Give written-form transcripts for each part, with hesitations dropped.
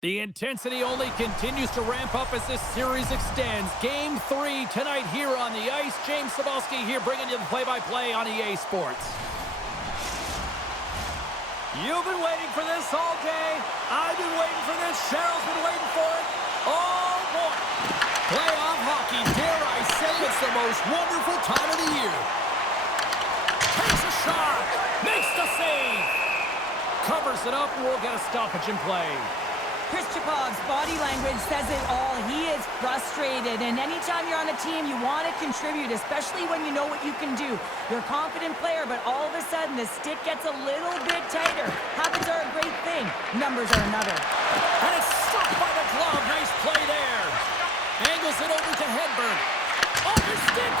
The intensity only continues to ramp up as this series extends. Game 3 tonight here on the ice. James Cybulski here bringing you the play-by-play on EA Sports. You've been waiting for this all day. I've been waiting for this. Cheryl's been waiting for it. Oh, boy. Playoff hockey, dare I say it's the most wonderful time of the year. Takes a shot. Makes the save. Covers it up, and we'll get a stoppage in play. Chris Chipov's body language says it all. He is frustrated, and anytime you're on a team, you want to contribute, especially when you know what you can do. You're a confident player, but all of a sudden, the stick gets a little bit tighter. Habits are a great thing. Numbers are another. And it's stopped by the glove. Nice play there. Angles it over to Hedberg. Off his stick.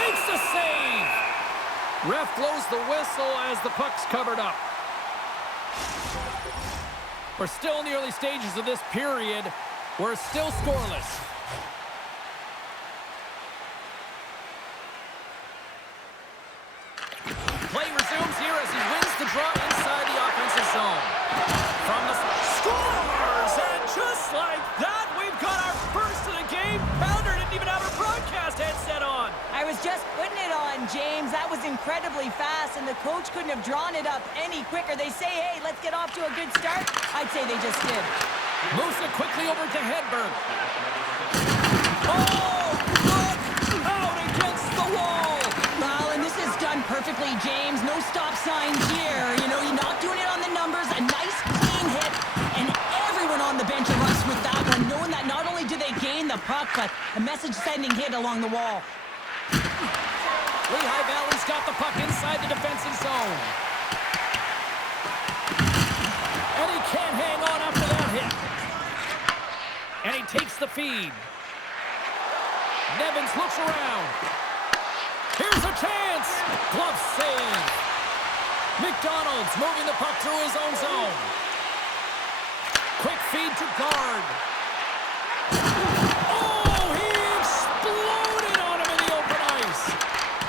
Makes the save. Ref blows the whistle as the puck's covered up. We're still in the early stages of this period. We're still scoreless. Play resumes here as he wins the draw inside the offensive zone. From the scores, and just like that, we've got our first of the game. Pounder didn't even have her broadcast headset on. I was just putting it on, James. That was incredibly fast, and the coach couldn't have drawn it up any quicker. They say, hey, let's get off to a good start. I'd say they just did. Moves it quickly over to Hedberg. Oh, look out against the wall. Well, and this is done perfectly, James. No stop signs here. You know, you're not doing it on the numbers. A nice, clean hit, and everyone on the bench erupts with that one, knowing that not only do they gain the puck, but a message-sending hit along the wall. Lehigh Valley's got the puck inside the defensive zone. And he can't hang on after that hit. And he takes the feed. Nevins looks around. Here's a chance. Glove save. McDonald's moving the puck through his own zone. Quick feed to guard.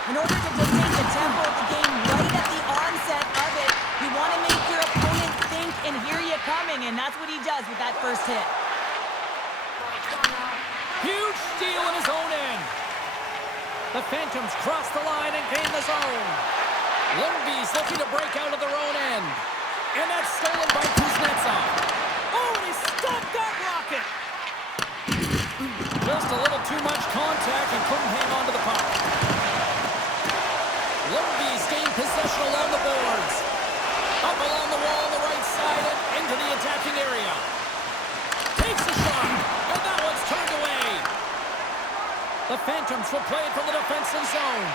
In order to dictate the tempo of the game right at the onset of it, you want to make your opponent think and hear you coming, and that's what he does with that first hit. Huge steal in his own end. The Phantoms cross the line and gain the zone. Ljungby's looking to break out of their own end. And that's stolen by Kuznetsov. Oh, and he stopped that rocket. Just a little too much contact and couldn't hang on to the puck. Ljungby's gained possession along the boards. Up along the wall on the right side and into the attacking area. Takes a shot, and that one's turned away. The Phantoms will play it from the defensive zone.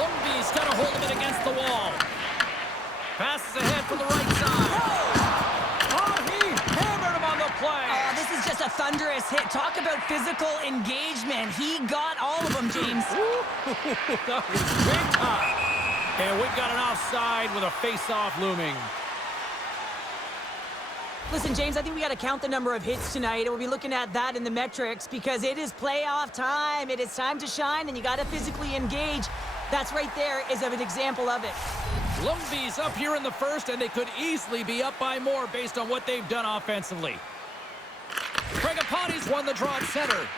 Ljungby's got a hold of it against the wall. Passes ahead from the right side. Oh, he hammered him on the play. Oh, this is just a thunderous hit. Talk about physical engagement. He got all of them, James. That was big time. And we've got an offside with a face-off looming. Listen, James, I think we got to count the number of hits tonight, and we'll be looking at that in the metrics because it is playoff time. It is time to shine, and you got to physically engage. That's right there is an example of it. Ljungby's up here in the first, and they could easily be up by more based on what they've done offensively. Fragapani's won the draw at center.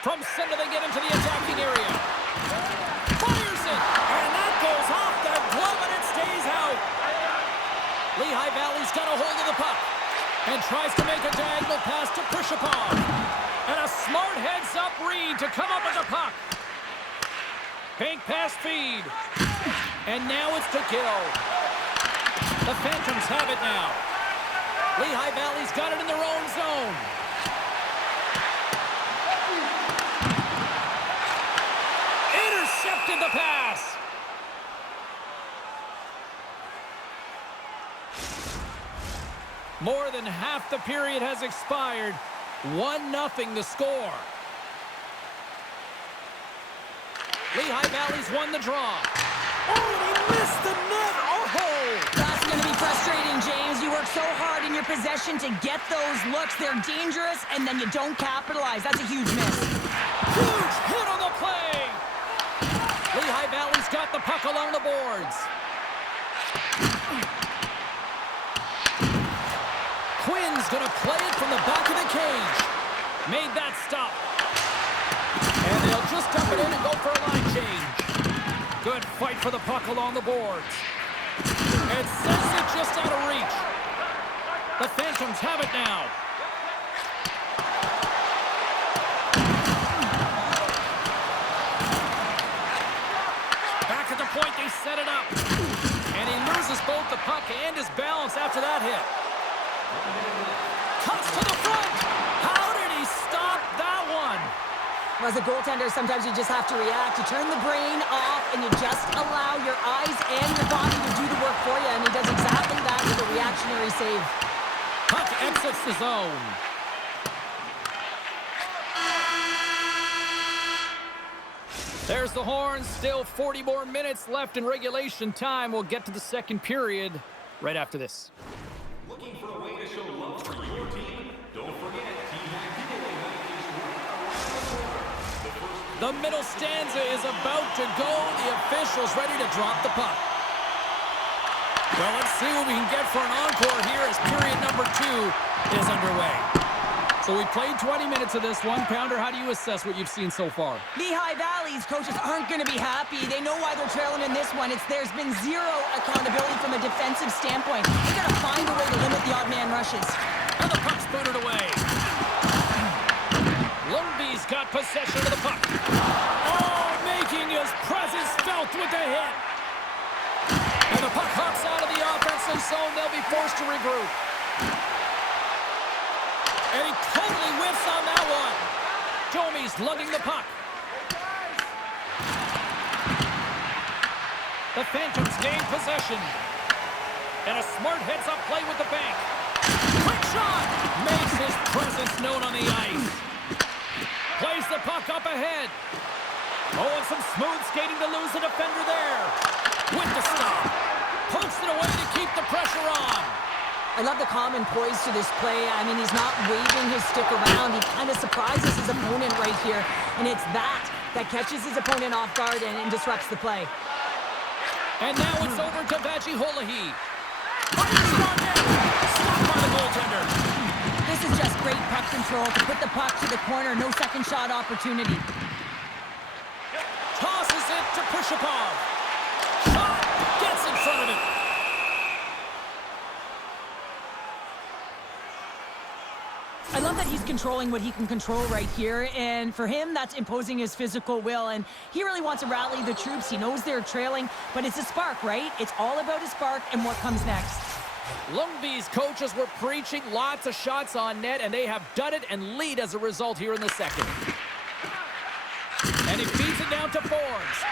From center, they get into the attacking area. Fires it, and that goes off the glove, and it stays out. Lehigh Valley's got a hold of the puck and tries to make a diagonal pass to Prishapov. And a smart heads-up read to come up with the puck. Bank pass feed. And now it's to Gill. The Phantoms have it now. Lehigh Valley's got it in their own zone. Intercepted the pass. More than half the period has expired. 1-0 the score. Lehigh Valley's won the draw. Oh, he missed the net. Oh! That's going to be frustrating, James. You work so hard in your possession to get those looks. They're dangerous, and then you don't capitalize. That's a huge miss. Huge hit on the play. Lehigh Valley's got the puck along the boards. going to play it from the back of the cage. Made that stop. And they'll just dump it in and go for a line change. Good fight for the puck along the boards. And sends it just out of reach. The Phantoms have it now. Back at the point, they set it up. And he loses both the puck and his balance after that hit. Cuts to the front. How did he stop that one? Well, as a goaltender, sometimes you just have to react. You turn the brain off, and you just allow your eyes and your body to do the work for you, and he does exactly that with a reactionary save. Puck exits the zone. There's the horn. Still 40 more minutes left in regulation time. We'll get to the second period right after this. Looking for a way to show love for your team? Don't forget, Team Hack Giveaway Night is the middle stanza is about to go. The official's ready to drop the puck. Well, let's see what we can get for an encore here as period number 2 is underway. So we played 20 minutes of this one. Pounder, how do you assess what you've seen so far? Lehigh Valley's coaches aren't going to be happy. They know why they're trailing in this one. There's been zero accountability from a defensive standpoint. They got to find a way to limit the odd man rushes. And the puck's booted away. Ljungby's got possession of the puck. Oh, making his presence felt with the hit. And the puck hops out of the offensive zone. They'll be forced to regroup. And he totally whiffs on that one. Domi's lugging the puck. The Phantoms gain possession. And a smart heads-up play with the bank. Quick shot! Makes his presence known on the ice. Plays the puck up ahead. Oh, and some smooth skating to lose the defender there. With the stop. Pokes it away to keep the pressure on. I love the calm and poise to this play. I mean, he's not waving his stick around. He kind of surprises his opponent right here. And it's that catches his opponent off guard and disrupts the play. And now it's over to Ljungby. Stopped by the goaltender. This is just great puck control to put the puck to the corner. No second shot opportunity. Tosses it to Pushapov. Shot! Gets in front of it. I love that he's controlling what he can control right here, and for him, that's imposing his physical will, and he really wants to rally the troops. He knows they're trailing, but it's a spark, right? It's all about a spark and what comes next. Ljungby's coaches were preaching lots of shots on net, and they have done it and lead as a result here in the second. And he feeds it down to Forbes.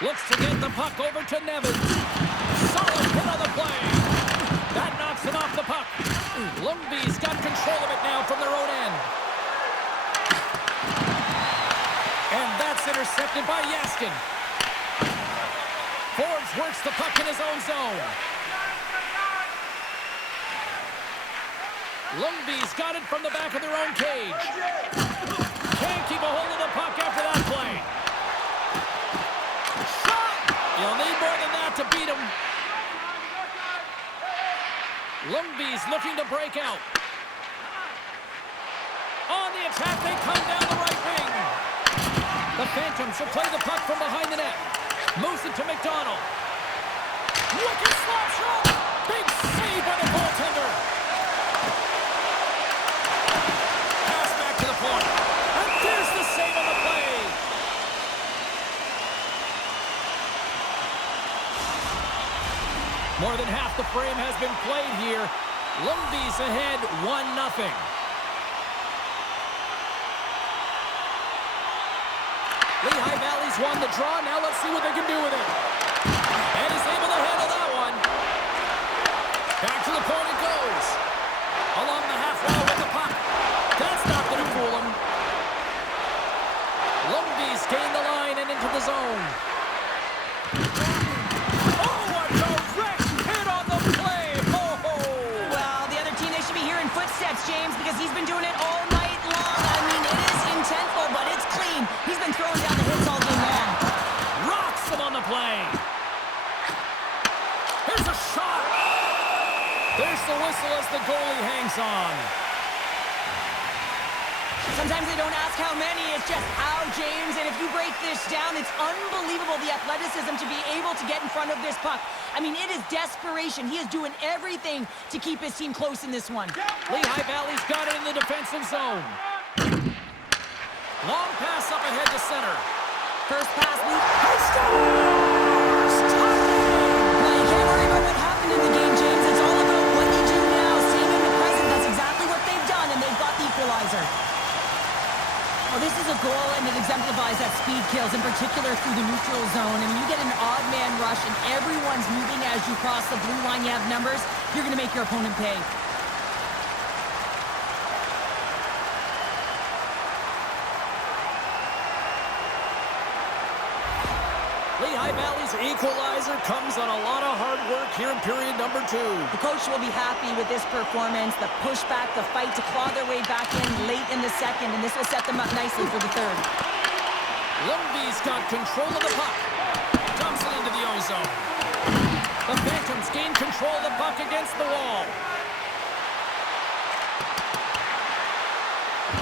Looks to get the puck over to Nevins. Solid hit on the play. That knocks him off the puck. Ljungby's got control of it now from their own end. And that's intercepted by Yaskin. Forbes works the puck in his own zone. Ljungby's got it from the back of their own cage. Can't keep a hold of the puck after that play. Shot! You'll need more than that to beat him. Ljungby's looking to break out. On the attack, they come down the right wing. The Phantoms will play the puck from behind the net. Moves it to McDonald. Wicked slap shot! Big save by the goaltender. Pass back to the point. And there's the save on the play. More than half the frame has been played here. Ljungby's ahead 1-0. Lehigh Valley's won the draw. Now let's see what they can do with it. And he's able to handle that one. Back to the point it goes. Along the half wall with the puck. That's not going to fool him. Ljungby's gained the line and into the zone. James, because he's been doing it all night long. I mean, it is intentful, but it's clean. He's been throwing down the hits all game long. Rocks him on the play. Here's a shot. There's the whistle as the goalie goes on. Sometimes they don't ask how many, it's just how, James. And if you break this down, it's unbelievable the athleticism to be able to get in front of this puck. I mean, it is desperation. He is doing everything to keep his team close in this one. Lehigh Valley's got it in the defensive zone. Long pass up ahead to center. First pass, Luke. He scores! Well, you can't worry about what happened in the game, James. It's all about what you do now. Staying in the present, that's exactly what they've done, and they've got the equalizer. Well, this is a goal, and it exemplifies that speed kills, in particular through the neutral zone. And when you get an odd man rush and everyone's moving as you cross the blue line, you have numbers, you're going to make your opponent pay. Lehigh Valley's equalizer comes on a lot of hard work here in period number 2. The coach will be happy with this performance, the pushback, the fight to claw their way back in late in the second, and this will set them up nicely for the third. Ljungby's got control of the puck. Dumps it into the O-zone. The Phantoms gain control of the puck against the wall.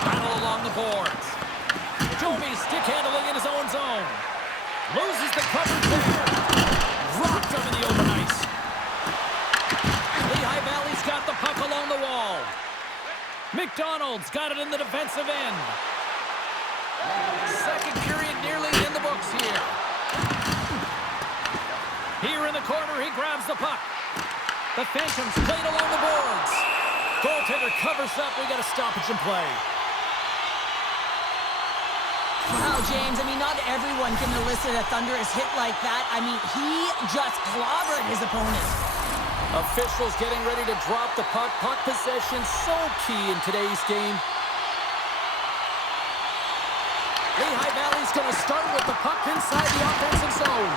Battle along the boards. Joby stick handling in his own zone. Loses the coverage there. Rocked him in the open ice. Lehigh Valley's got the puck along the wall. McDonald's got it in the defensive end. Second period nearly in the books here. Here in the corner, he grabs the puck. The Phantoms played along the boards. Goaltender covers up. We got a stoppage in play. Wow, James, I mean, not everyone can elicit a thunderous hit like that. I mean, he just clobbered his opponent. Officials getting ready to drop the puck. Puck possession so key in today's game. Lehigh Valley's going to start with the puck inside the offensive zone.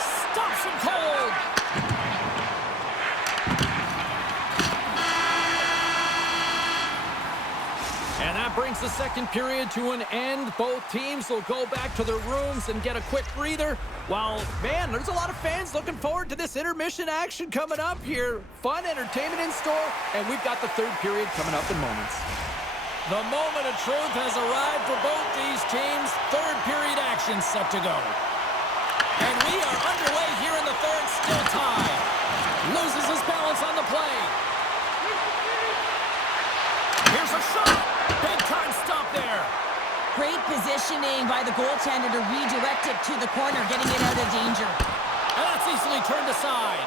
Stops him cold. And that brings the second period to an end. Both teams will go back to their rooms and get a quick breather. While, man, there's a lot of fans looking forward to this intermission action coming up here. Fun entertainment in store, and we've got the third period coming up in moments. The moment of truth has arrived for both these teams. Third period action set to go. And we are underway here in the third, still tied. Loses his balance on the play. Here's a shot. Big time stop there. Great positioning by the goaltender to redirect it to the corner, getting it out of danger. And that's easily turned aside.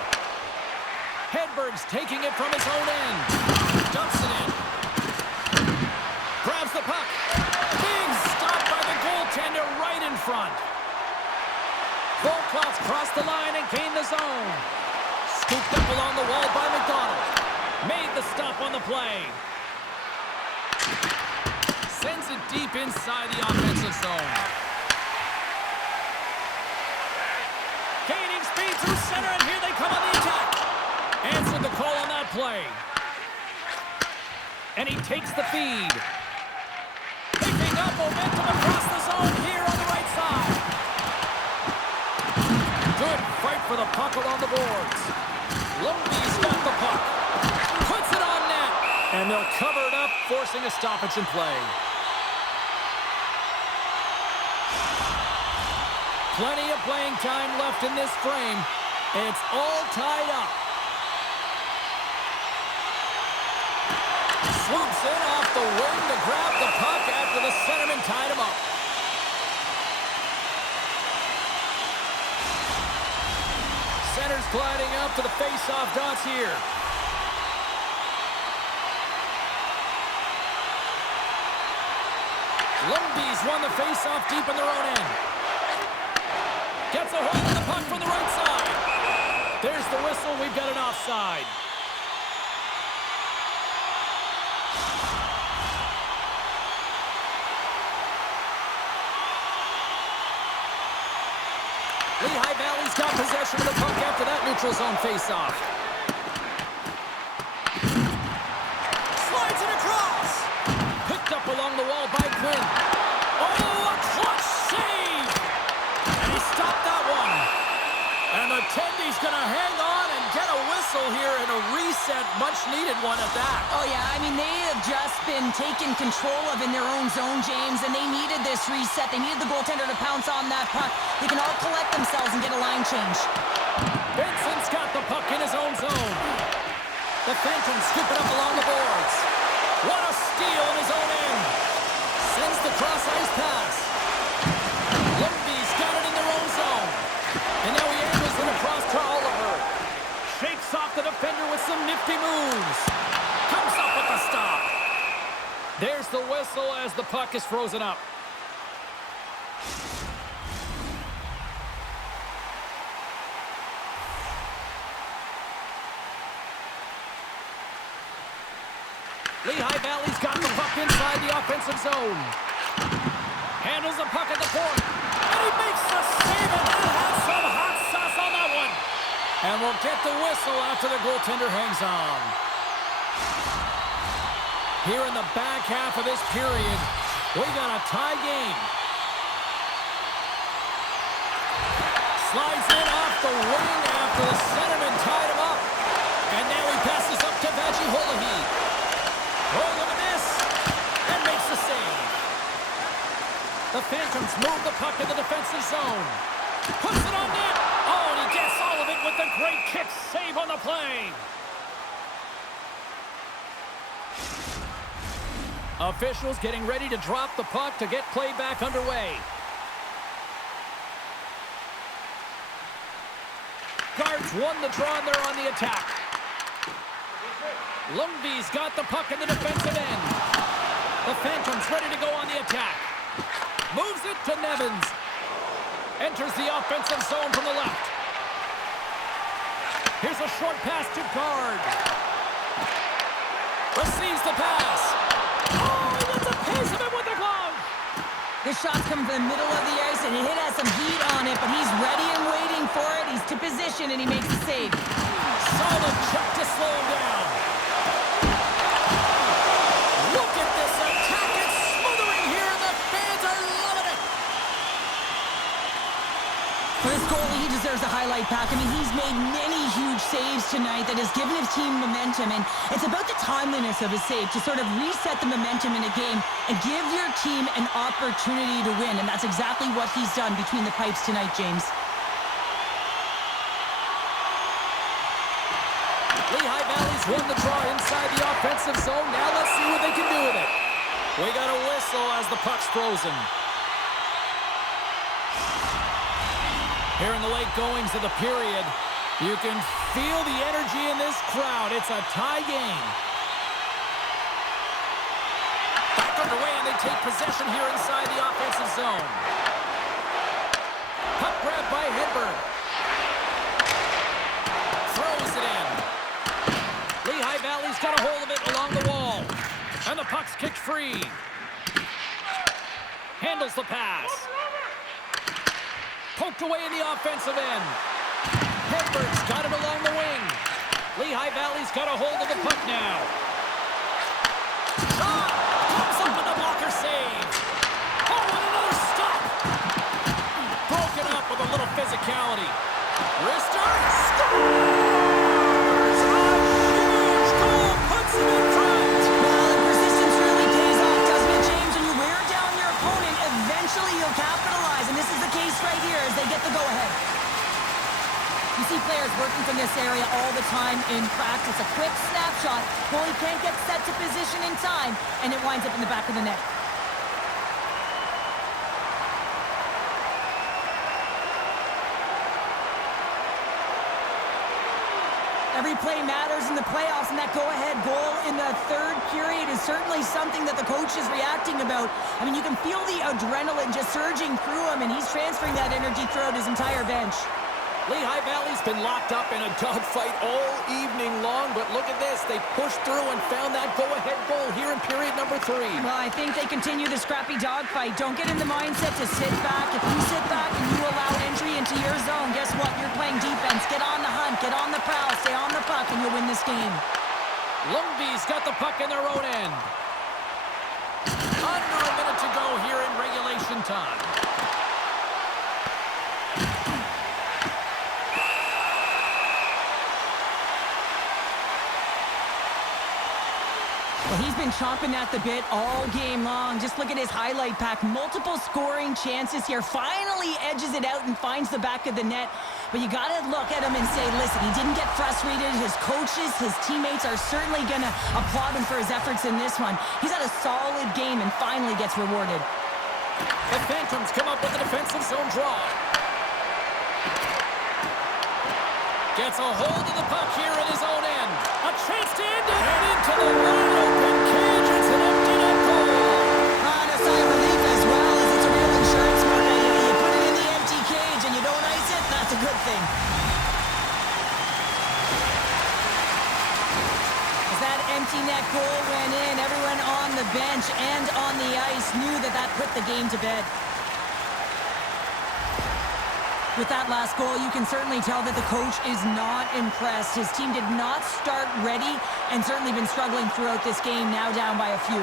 Hedberg's taking it from his own end. Dumps it in. Grabs the puck. Big stop by the goaltender right in front. Volkov's crossed the line and gained the zone. Scooped up along the wall by McDonald. Made the stop on the play. Sends it deep inside the offensive zone. Gaining speed through center, and here they come on the attack. Answered the call on that play. And he takes the feed. Picking up momentum across the zone here on the right side. Good fight for the puck along the boards. Ljungby's got the puck. Puts it on net. And they'll cover it up, forcing a stoppage in play. Plenty of playing time left in this frame. It's all tied up. Swoops in off the wing to grab the puck after the centerman tied him up. Center's gliding up to the face-off dots here. Ljungby's won the face-off deep in their own end. Gets a hold of the puck from the right side. There's the whistle. We've got an offside. Lehigh Valley's got possession of the puck after that neutral zone face-off. Slides it across. Picked up along the wall by Quinn. Oh, a clutch save! And he stopped that one. And the Tendy's going to hang on and get a whistle here and a reset. reset. Much needed one at that. Oh, yeah. I mean, they have just been taken control of in their own zone, James, and they needed this reset. They needed the goaltender to pounce on that puck. They can all collect themselves and get a line change. Benson's got the puck in his own zone. The Phantoms scoop it up along the boards. What a steal in his own end. Sends the cross-ice pass. Ljungby's got it in their own zone. And now he angles it across to Oliver. Shakes off the defender with some nifty moves. Comes up with the stop. There's the whistle as the puck is frozen up. Lehigh Valley's got the puck inside the offensive zone. Handles the puck at the point. And he makes the save, and that has some hot sauce on that one. And we'll get the whistle after the goaltender hangs on. Here in the back half of this period, we got a tie game. Slides in off the wing after the centerman tied him up. And now he passes up to Lehigh. Oh, look at this! And makes the save. The Phantoms move the puck in the defensive zone. Puts it on net. Oh, and he gets all of it with the great kick save on the play. Officials getting ready to drop the puck to get play back underway. Guards won the draw and they're on the attack. Ljungby's got the puck in the defensive end. The Phantoms ready to go on the attack. Moves it to Nevins. Enters the offensive zone from the left. Here's a short pass to Guard. Receives the pass. Oh, he gets a piece of it with the glove. This shot's coming from the middle of the ice, and it has some heat on it, but he's ready and waiting for it. He's to position, and he makes the save. Solid check to slow him down. Look at this attack. It's smothering here, and the fans are loving it. For this goalie, he deserves a highlight pack. I mean, he's made many huge saves tonight that has given his team momentum, and it's about the timeliness of his save to sort of reset the momentum in a game and give your team an opportunity to win, and that's exactly what he's done between the pipes tonight, James. Lehigh Valley's won the draw inside the offensive zone. Now let's see what they can do with it. We got a whistle as the puck's frozen. Here in the late goings of the period, you can feel the energy in this crowd. It's a tie game. Back underway, and they take possession here inside the offensive zone. Puck grab by Hedberg. Throws it in. Lehigh Valley's got a hold of it along the wall. And the puck's kicked free. Handles the pass. Poked away in the offensive end. Hedberg's got it along the wing. Lehigh Valley's got a hold of the puck now. Shot! Comes up with a blocker save. Oh, and another stop. Broken up with a little physicality. Wrister scores! A huge goal puts him in front. Well, the persistence really pays off, doesn't it, James? When you wear down your opponent, eventually you'll capitalize, and this is the case right here as they get the go-ahead. You see players working from this area all the time in practice. A quick snapshot. Goalie can't get set to position in time, and it winds up in the back of the net. Every play matters in the playoffs, and that go-ahead goal in the third period is certainly something that the coach is reacting about. I mean, you can feel the adrenaline just surging through him, and he's transferring that energy throughout his entire bench. Lehigh Valley's been locked up in a dogfight all evening long, but look at this. They pushed through and found that go-ahead goal here in period number 3. Well, I think they continue the scrappy dogfight. Don't get in the mindset to sit back. If you sit back and you allow entry into your zone, guess what? You're playing defense. Get on the hunt. Get on the prowl. Stay on the puck, and you'll win this game. Ljungby's got the puck in their own end. Under a minute to go here in regulation time. been chomping at the bit all game long. Just look at his highlight pack. Multiple scoring chances here. Finally edges it out and finds the back of the net. But you got to look at him and say, listen, he didn't get frustrated. His coaches, his teammates are certainly going to applaud him for his efforts in this one. He's had a solid game and finally gets rewarded. The Phantoms come up with a defensive zone draw. Gets a hold of the puck here at his own end. A chance to end it. And into the wide open cage. It's an empty net goal. On a sigh of relief as well, as it's a real insurance market. You put it in the empty cage and you don't ice it, that's a good thing. As that empty net goal went in, everyone on the bench and on the ice knew that that put the game to bed. With that last goal, you can certainly tell that the coach is not impressed. His team did not start ready and certainly been struggling throughout this game, now down by a few.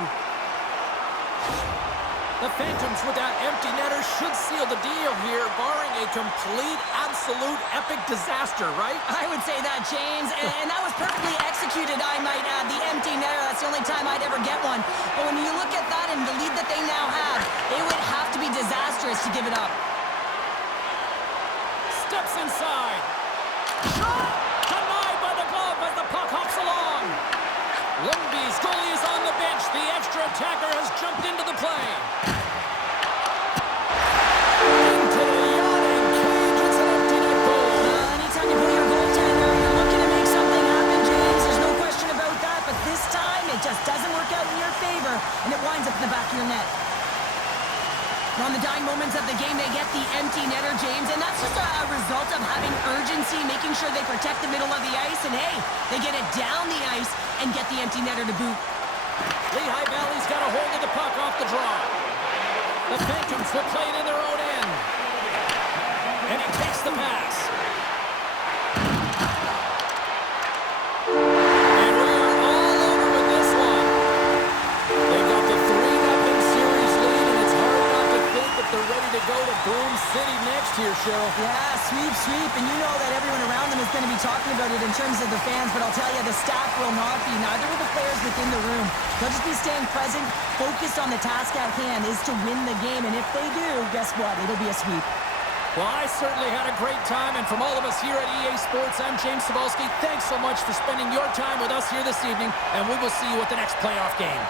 The Phantoms with that empty netter should seal the deal here, barring a complete, absolute, epic disaster, right? I would say that, James, and that was perfectly executed, I might add. The empty netter, that's the only time I'd ever get one. But when you look at that and the lead that they now have, it would have to be disastrous to give it up. Steps inside. Shot! Denied by the glove as the puck hops along. Ljungby's goalie is on the bench. The extra attacker has jumped into the play. Into the yawning cage. It's an empty net goal. Anytime you put your goaltender, you're looking to make something happen, James. There's no question about that. But this time, it just doesn't work out in your favor, and it winds up in the back of your net. On the dying moments of the game, they get the empty netter, James, and that's just a result of having urgency, making sure they protect the middle of the ice, and hey, they get it down the ice and get the empty netter to boot. Lehigh Valley's got a hold of the puck off the draw. The Phantoms will play it in their own end. And he takes the pass. And we are all over with this one. They've got the 3-0 series lead, and it's hard not to think that they're ready to go to Boom City next here, Cheryl. Yeah, sweep, and you know that everyone around them is going to be talking about it in terms of the fans, but I'll tell you, the staff will not be. Neither will the players within the room. They'll just be staying present, focused on the task at hand is to win the game, and if they do, guess what? It'll be a sweep. Well, I certainly had a great time, and from all of us here at EA Sports, I'm James Cebulski. Thanks so much for spending your time with us here this evening, and we will see you at the next playoff game.